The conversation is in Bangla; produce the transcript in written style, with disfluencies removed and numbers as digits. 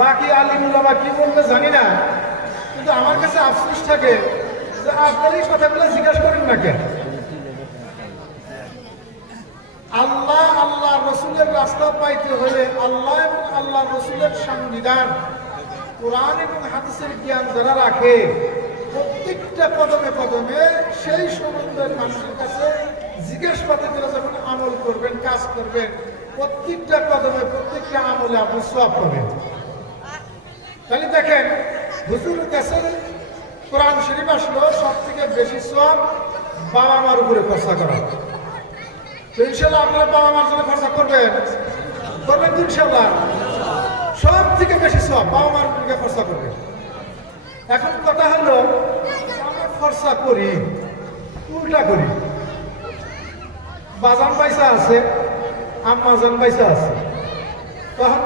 বাকি আলিম ওলামা কি বলবে জানি না, কিন্তু আমার কাছে আফসোস থাকে যে আপনার এই কথাগুলো জিজ্ঞাসা করেন না কেন। আল্লাহ আল্লাহ রসুলের রাস্তা পাইতে হলে আল্লাহ এবং আল্লাহ রসুলের সংবিধান কোরআন এবং হাদিসের জ্ঞান যারা রাখে প্রত্যেকটা কদমে কদমে সেই সম্বন্ধের মানুষের কাছে জিজ্ঞাসাবাদ করে যখন আমল করবেন, কাজ করবেন, প্রত্যেকটা কদমে প্রত্যেকটা আমলে আপনি সওয়াব পাবেন। তাহলে দেখেন, হুজুর দেশের কোরআন শরীফ আসলো, সব থেকে বেশি সওয়াব বাবা মার উপরে খরচা করা। তো ইনশাল্লাহ আপনারা বাবা মার জন্য খরচা করবেন তো ইনশাল্লাহ সব থেকে বেশি সওয়াব বাবা মার উপরে খরচা করবেন। এখন কথা হলো আমরা খরচা করি, উল্টা করি। বাজান পয়সা আছে, আম্মাজান পয়সা আছে, তখন